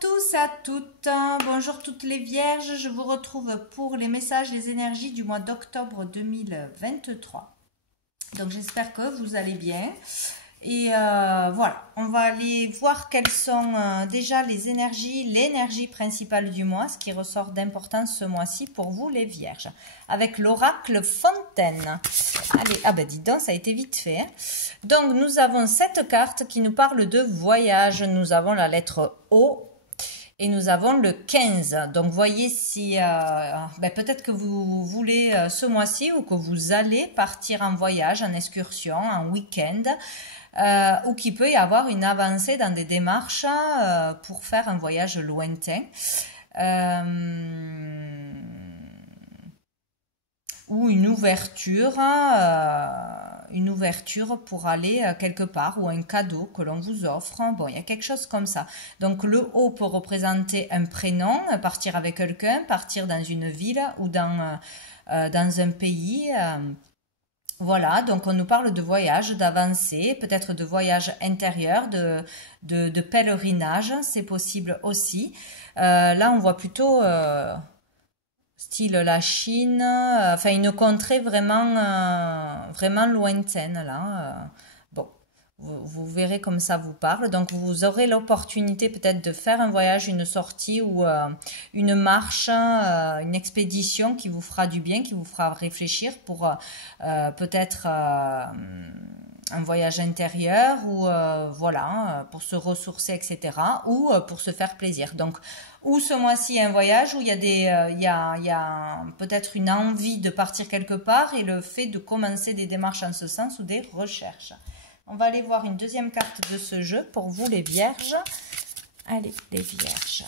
tous et à toutes, bonjour toutes les vierges, je vous retrouve pour les messages, les énergies du mois d'octobre 2023. Donc j'espère que vous allez bien et voilà, on va aller voir quelles sont déjà les énergies, l'énergie principale du mois, ce qui ressort d'importance ce mois-ci pour vous les vierges, avec l'oracle Fontaine. Allez, ah ben dis donc, ça a été vite fait. Hein. Donc nous avons cette carte qui nous parle de voyage, nous avons la lettre O. Et nous avons le 15. Donc, voyez si peut-être que vous voulez ce mois-ci ou que vous allez partir en voyage, en excursion, en week-end, ou qu'il peut y avoir une avancée dans des démarches pour faire un voyage lointain. Ou une ouverture pour aller quelque part, ou un cadeau que l'on vous offre. Bon, il y a quelque chose comme ça. Donc le O peut représenter un prénom, partir avec quelqu'un, partir dans une ville ou dans un pays. Voilà, donc on nous parle de voyage, d'avancée, peut-être de voyage intérieur, de pèlerinage, c'est possible aussi. Là, on voit plutôt style la Chine, enfin une contrée vraiment lointaine là. Bon, vous verrez comme ça vous parle. Donc vous aurez l'opportunité peut-être de faire un voyage, une sortie ou une marche, une expédition qui vous fera du bien, qui vous fera réfléchir pour peut-être un voyage intérieur ou voilà, pour se ressourcer, etc. ou pour se faire plaisir. Donc, ou ce mois-ci un voyage où il y a il y a peut-être une envie de partir quelque part et le fait de commencer des démarches en ce sens ou des recherches. On va aller voir une deuxième carte de ce jeu pour vous les vierges. Allez, les vierges.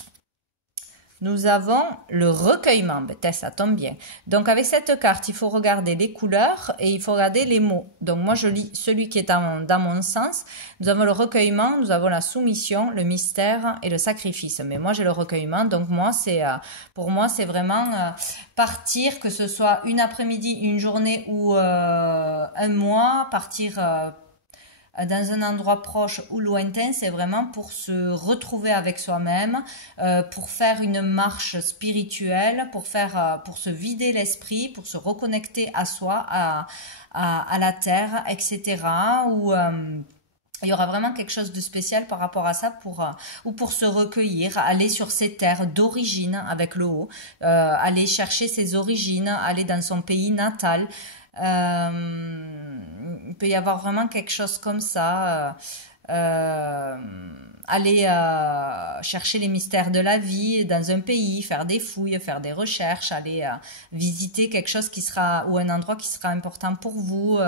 Nous avons le recueillement. Ben, ça tombe bien. Donc, avec cette carte, il faut regarder les couleurs et il faut regarder les mots. Donc, moi, je lis celui qui est dans mon sens. Nous avons le recueillement, nous avons la soumission, le mystère et le sacrifice. Mais moi, j'ai le recueillement. Donc, moi, pour moi, c'est vraiment partir, que ce soit une après-midi, une journée ou un mois, partir dans un endroit proche ou lointain, c'est vraiment pour se retrouver avec soi-même, pour faire une marche spirituelle, pour se vider l'esprit, pour se reconnecter à soi, à la terre, etc. Ou il y aura vraiment quelque chose de spécial par rapport à ça ou pour se recueillir, aller sur ses terres d'origine avec le haut, aller chercher ses origines, aller dans son pays natal. Il peut y avoir vraiment quelque chose comme ça. Aller chercher les mystères de la vie dans un pays, faire des fouilles, faire des recherches, aller visiter quelque chose ou un endroit qui sera important pour vous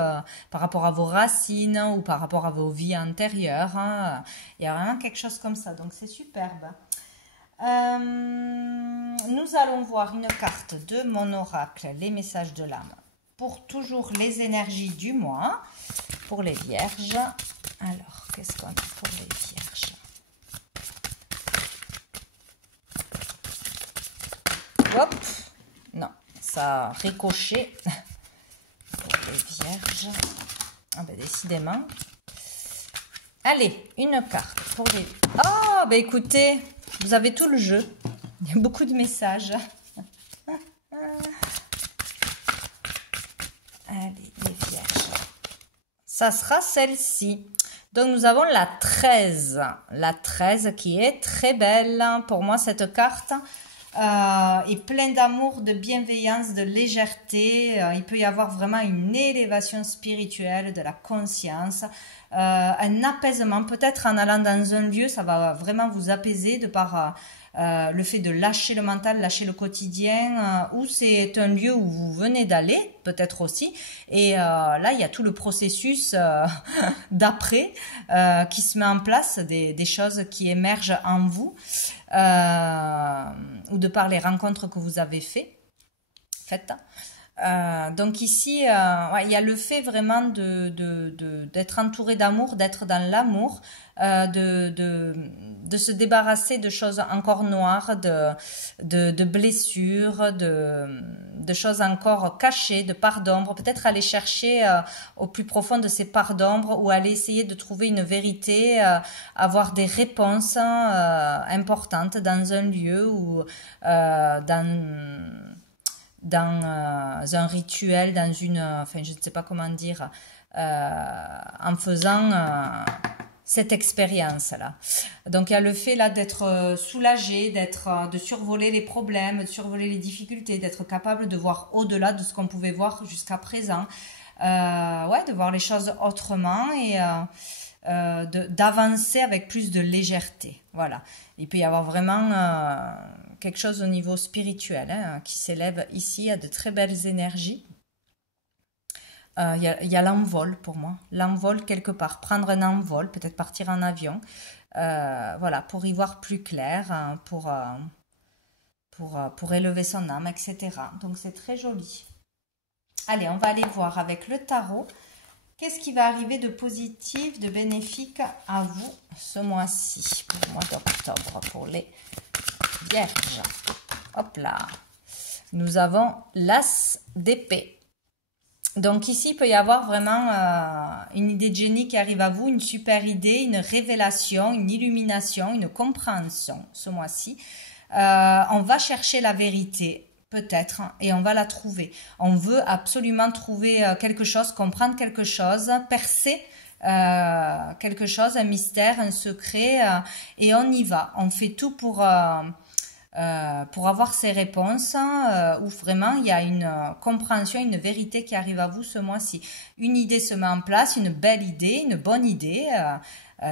par rapport à vos racines ou par rapport à vos vies antérieures. Hein. Il y a vraiment quelque chose comme ça, donc c'est superbe. Nous allons voir une carte de mon oracle, les messages de l'âme, pour toujours les énergies du mois, pour les vierges. Alors, qu'est-ce qu'on a pour les vierges? Hop, non, ça a ricoché pour les vierges. Ah ben décidément. Allez, une carte pour les... Oh, ben écoutez, vous avez tout le jeu. Il y a beaucoup de messages. Allez, les vierges. Ça sera celle-ci. Donc, nous avons la 13. La 13 qui est très belle. Pour moi, cette carte est pleine d'amour, de bienveillance, de légèreté. Il peut y avoir vraiment une élévation spirituelle de la conscience. Un apaisement. Peut-être en allant dans un lieu, ça va vraiment vous apaiser de par... le fait de lâcher le mental, lâcher le quotidien, ou c'est un lieu où vous venez d'aller, peut-être aussi, et là il y a tout le processus d'après qui se met en place, des choses qui émergent en vous, ou de par les rencontres que vous avez faites. Donc ici, ouais, il y a le fait vraiment d'être entouré d'amour, d'être dans l'amour, de se débarrasser de choses encore noires, de blessures, de choses encore cachées, de parts d'ombre, peut-être aller chercher au plus profond de ces parts d'ombre ou aller essayer de trouver une vérité, avoir des réponses importantes dans un lieu ou dans un rituel, dans une, enfin je ne sais pas comment dire, en faisant cette expérience-là. Donc il y a le fait là d'être soulagé, de survoler les problèmes, de survoler les difficultés, d'être capable de voir au-delà de ce qu'on pouvait voir jusqu'à présent, ouais, de voir les choses autrement et d'avancer avec plus de légèreté. Voilà. Il peut y avoir vraiment quelque chose au niveau spirituel qui s'élève ici à de très belles énergies. Il y a l'envol pour moi, l'envol quelque part, prendre un envol, peut-être partir en avion, voilà, pour y voir plus clair, pour élever son âme, etc. Donc c'est très joli. Allez, on va aller voir avec le tarot, qu'est-ce qui va arriver de positif, de bénéfique à vous ce mois-ci, pour le mois d'octobre, pour les vierges. Hop là, nous avons l'as d'épée. Donc ici, il peut y avoir vraiment une idée de génie qui arrive à vous, une super idée, une révélation, une illumination, une compréhension ce mois-ci. On va chercher la vérité, peut-être, et on va la trouver. On veut absolument trouver quelque chose, comprendre quelque chose, percer quelque chose, un mystère, un secret, et on y va. On fait tout pour avoir ces réponses où vraiment il y a une compréhension, une vérité qui arrive à vous ce mois-ci. Une idée se met en place, une belle idée, une bonne idée.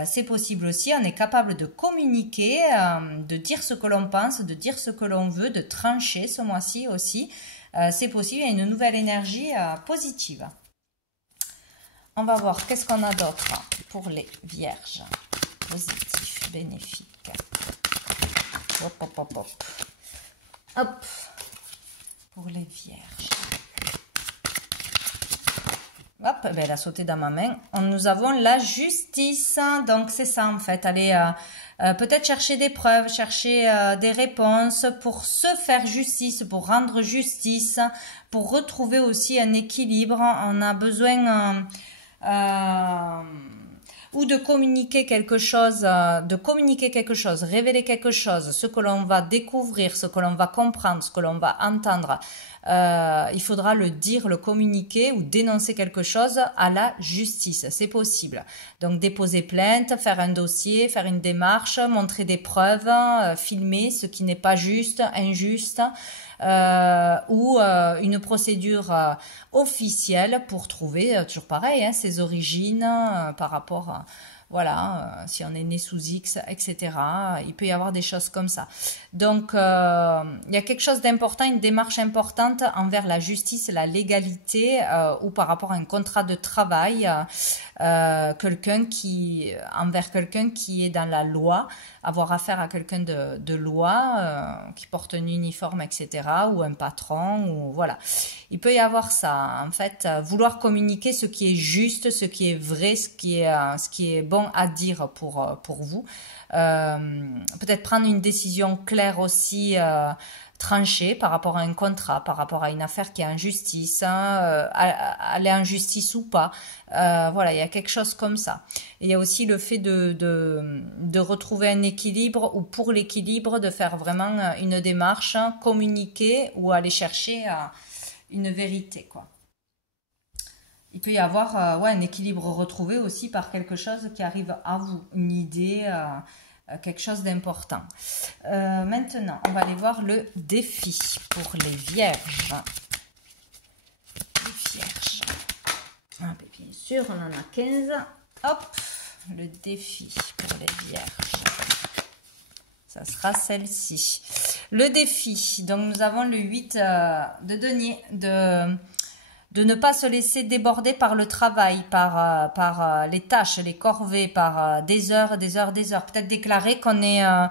C'est possible aussi, on est capable de communiquer, de dire ce que l'on pense, de dire ce que l'on veut, de trancher ce mois-ci aussi. C'est possible, il y a une nouvelle énergie positive. On va voir qu'est-ce qu'on a d'autre pour les vierges. Positif, bénéfique. Hop, hop, hop, hop. Hop. Pour les vierges. Hop, ben elle a sauté dans ma main. Nous avons la justice. Donc, c'est ça, en fait. Allez, peut-être chercher des preuves, chercher des réponses pour se faire justice, pour rendre justice, pour retrouver aussi un équilibre. On a besoin... ou de communiquer quelque chose, révéler quelque chose, ce que l'on va découvrir, ce que l'on va comprendre, ce que l'on va entendre. Il faudra le dire, le communiquer ou dénoncer quelque chose à la justice. C'est possible. Donc déposer plainte, faire un dossier, faire une démarche, montrer des preuves, filmer ce qui n'est pas juste, injuste. Ou une procédure officielle pour trouver, toujours pareil, hein, ses origines par rapport à, voilà, si on est né sous X, etc. Il peut y avoir des choses comme ça. Donc, il y a quelque chose d'important, une démarche importante envers la justice, la légalité ou par rapport à un contrat de travail, envers quelqu'un qui est dans la loi, avoir affaire à quelqu'un de loi, qui porte un uniforme, etc. ou un patron, ou voilà. Il peut y avoir ça, en fait, vouloir communiquer ce qui est juste, ce qui est vrai, ce qui est bon à dire pour vous. Peut-être prendre une décision claire aussi, tranchée par rapport à un contrat, par rapport à une affaire qui est en justice, aller en justice ou pas. Voilà, il y a quelque chose comme ça. Et il y a aussi le fait de retrouver un équilibre ou pour l'équilibre de faire vraiment une démarche, communiquer ou aller chercher une vérité, quoi. Il peut y avoir ouais, un équilibre retrouvé aussi par quelque chose qui arrive à vous, une idée, quelque chose d'important. Maintenant, on va aller voir le défi pour les vierges. Les vierges. Ah, bien sûr, on en a 15. Hop, le défi pour les vierges. Ça sera celle-ci. Le défi, donc nous avons le 8 de denier, de ne pas se laisser déborder par le travail, par les tâches, les corvées, par des heures. Peut-être déclarer qu'on est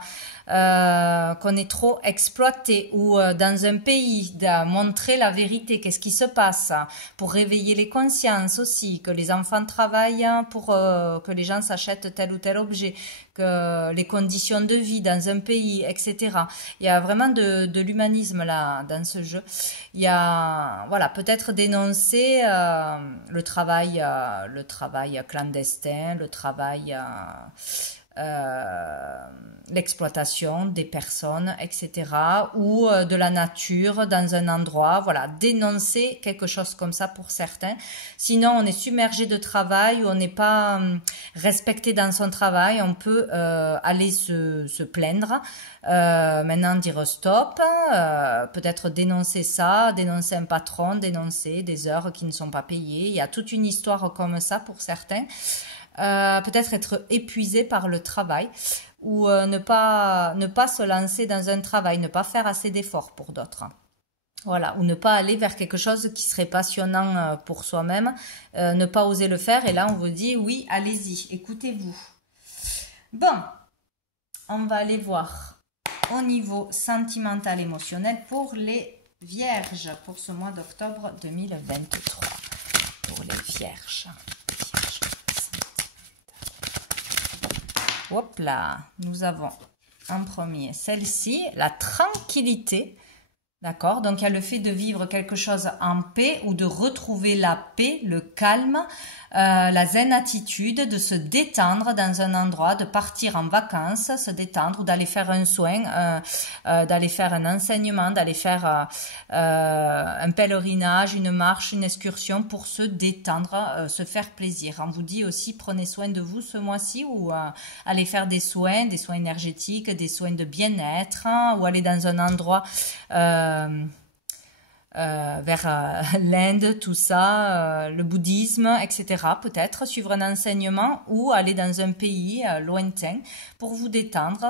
trop exploité ou dans un pays, de montrer la vérité, qu'est-ce qui se passe, pour réveiller les consciences aussi, que les enfants travaillent pour que les gens s'achètent tel ou tel objet, les conditions de vie dans un pays, etc. Il y a vraiment de l'humanisme là dans ce jeu. Il y a, voilà, peut-être dénoncer le travail clandestin, le travail l'exploitation des personnes, etc. ou de la nature dans un endroit, voilà, dénoncer quelque chose comme ça pour certains. Sinon, on est submergé de travail ou on n'est pas respecté dans son travail, on peut aller se plaindre, maintenant dire stop, peut-être dénoncer ça, dénoncer un patron, dénoncer des heures qui ne sont pas payées. Il y a toute une histoire comme ça pour certains. Peut-être être épuisé par le travail ou ne pas se lancer dans un travail, ne pas faire assez d'efforts pour d'autres. Voilà, ou ne pas aller vers quelque chose qui serait passionnant pour soi-même, ne pas oser le faire. Et là, on vous dit, oui, allez-y, écoutez-vous. Bon, on va aller voir au niveau sentimental, émotionnel pour les vierges, pour ce mois d'octobre 2023. Pour les vierges. Hop là, nous avons en premier celle-ci, la tranquillité. D'accord, donc il y a le fait de vivre quelque chose en paix ou de retrouver la paix, le calme, la zen attitude, de se détendre dans un endroit, de partir en vacances, se détendre ou d'aller faire un soin, d'aller faire un enseignement, d'aller faire un pèlerinage, une marche, une excursion pour se détendre, se faire plaisir. On vous dit aussi prenez soin de vous ce mois-ci ou allez faire des soins énergétiques, des soins de bien-être ou aller dans un endroit vers l'Inde, tout ça, le bouddhisme, etc. Peut-être suivre un enseignement ou aller dans un pays lointain pour vous détendre,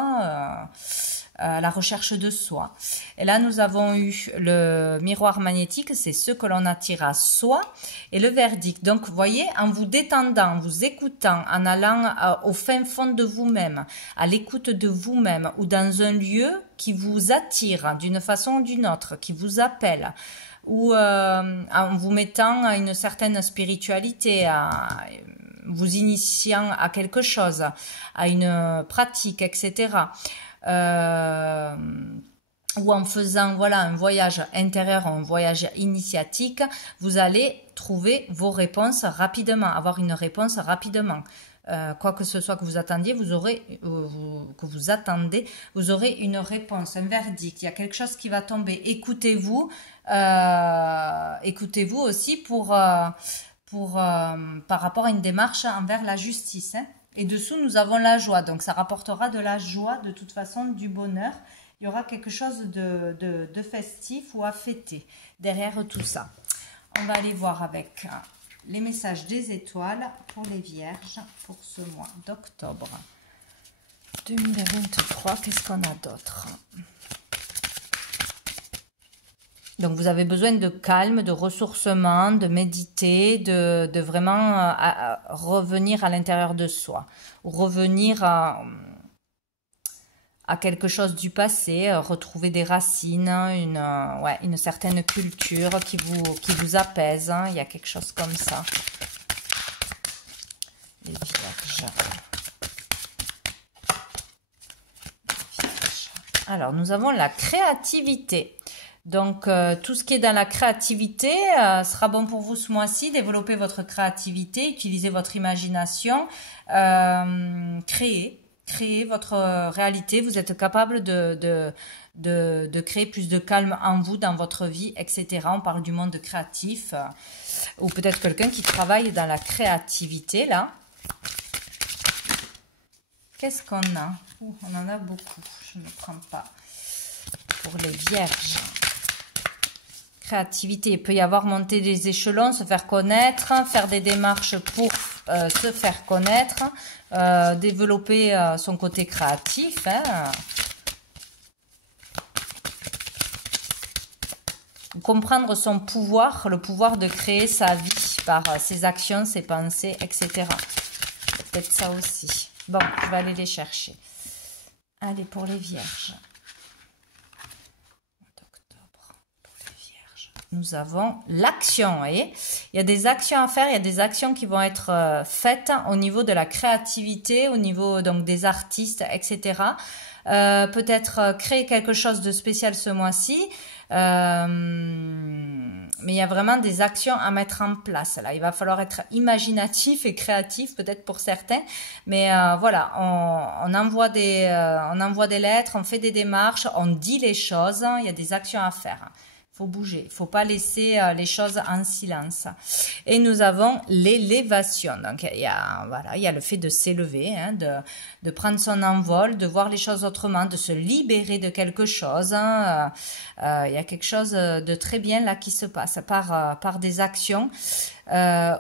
à la recherche de soi. Et là, nous avons eu le miroir magnétique, c'est ce que l'on attire à soi, et le verdict. Donc, vous voyez, en vous détendant, en vous écoutant, en allant au fin fond de vous-même, à l'écoute de vous-même, ou dans un lieu qui vous attire d'une façon ou d'une autre, qui vous appelle, ou en vous mettant à une certaine spiritualité, vous initiant à quelque chose, à une pratique, etc., ou en faisant voilà un voyage intérieur, un voyage initiatique, vous allez trouver vos réponses rapidement, avoir une réponse rapidement. Quoi que ce soit que vous attendiez, vous aurez vous aurez une réponse, un verdict. Il y a quelque chose qui va tomber. Écoutez-vous, écoutez-vous aussi pour par rapport à une démarche envers la justice. Hein. Et dessous, nous avons la joie. Donc, ça rapportera de la joie, de toute façon, du bonheur. Il y aura quelque chose de festif ou à fêter derrière tout ça. On va aller voir avec les messages des étoiles pour les vierges pour ce mois d'octobre 2023. Qu'est-ce qu'on a d'autre ? Donc, vous avez besoin de calme, de ressourcement, de méditer, de vraiment revenir à l'intérieur de soi. Ou revenir à quelque chose du passé, retrouver des racines, une certaine culture qui vous apaise. Hein. Il y a quelque chose comme ça. Les vierges. Alors, nous avons la créativité. Donc, tout ce qui est dans la créativité sera bon pour vous ce mois-ci. Développez votre créativité, utilisez votre imagination, créez votre réalité. Vous êtes capable de créer plus de calme en vous, dans votre vie, etc. On parle du monde créatif ou peut-être quelqu'un qui travaille dans la créativité, là. Qu'est-ce qu'on a? On en a beaucoup. Je ne prends pas. Pour les vierges. Créativité, il peut y avoir monter des échelons, se faire connaître, faire des démarches pour se faire connaître, développer son côté créatif. Hein. Comprendre son pouvoir, le pouvoir de créer sa vie par ses actions, ses pensées, etc. Peut-être ça aussi. Bon, je vais aller les chercher. Allez, pour les vierges. nous avons l'action, vous voyez. Il y a des actions à faire, il y a des actions qui vont être faites au niveau de la créativité, au niveau donc des artistes, etc. Peut-être créer quelque chose de spécial ce mois-ci. Mais il y a vraiment des actions à mettre en place. Là, il va falloir être imaginatif et créatif, peut-être pour certains. Mais voilà, on envoie des lettres, on fait des démarches, on dit les choses. Il y a des actions à faire. Faut bouger, il faut pas laisser les choses en silence. Et nous avons l'élévation. Donc il y a le fait de s'élever, hein, de prendre son envol, de voir les choses autrement, de se libérer de quelque chose. Hein. Il y a quelque chose de très bien là qui se passe par des actions.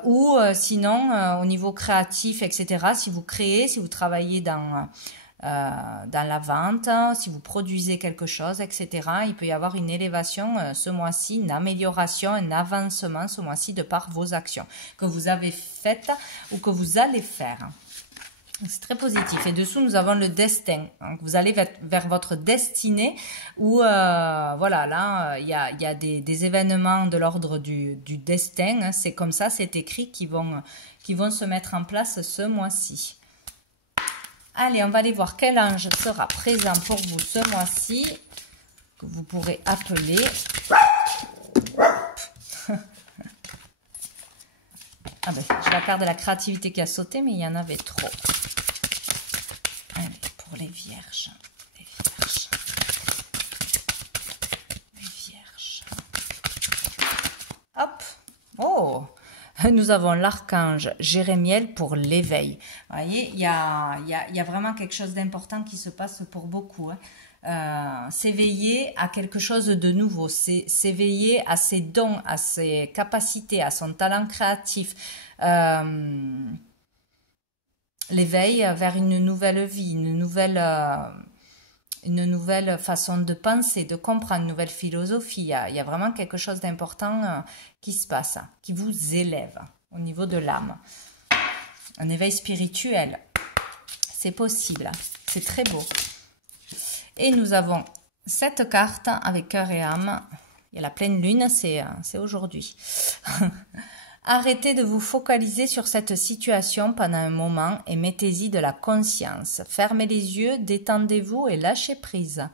Ou sinon au niveau créatif, etc. Si vous créez, si vous travaillez dans la vente, si vous produisez quelque chose, etc. Il peut y avoir une élévation ce mois-ci, une amélioration, un avancement ce mois-ci de par vos actions que vous avez faites ou que vous allez faire. C'est très positif. Et dessous, nous avons le destin. Donc, vous allez vers votre destinée où, voilà, là, il y a des événements de l'ordre du destin. C'est comme ça, c'est écrit, qui vont se mettre en place ce mois-ci. Allez, on va aller voir quel ange sera présent pour vous ce mois-ci, que vous pourrez appeler. Ah ben, j'ai la carte de la créativité qui a sauté, mais il y en avait trop. Allez, pour les vierges. Les vierges. Les vierges. Hop. Oh! Nous avons l'archange Jérémiel pour l'éveil. Vous voyez, il y a vraiment quelque chose d'important qui se passe pour beaucoup. Hein. S'éveiller à quelque chose de nouveau, s'éveiller à ses dons, à ses capacités, à son talent créatif. L'éveil vers une nouvelle vie, une nouvelle façon de penser, de comprendre, une nouvelle philosophie. Il y a vraiment quelque chose d'important qui se passe, qui vous élève au niveau de l'âme. Un éveil spirituel, c'est possible, c'est très beau. Et nous avons cette carte avec cœur et âme. Il y a la pleine lune, c'est aujourd'hui. Arrêtez de vous focaliser sur cette situation pendant un moment et mettez-y de la conscience. Fermez les yeux, détendez-vous et lâchez prise.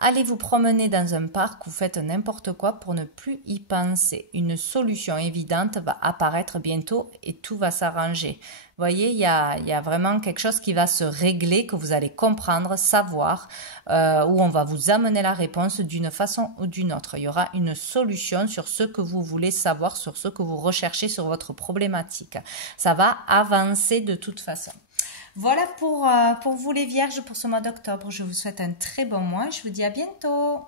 Allez vous promener dans un parc ou faites n'importe quoi pour ne plus y penser. Une solution évidente va apparaître bientôt et tout va s'arranger. Vous voyez, il y a vraiment quelque chose qui va se régler, que vous allez comprendre, savoir, où on va vous amener la réponse d'une façon ou d'une autre. Il y aura une solution sur ce que vous voulez savoir, sur ce que vous recherchez, sur votre problématique. Ça va avancer de toute façon. Voilà pour vous les vierges pour ce mois d'octobre. Je vous souhaite un très bon mois. Je vous dis à bientôt.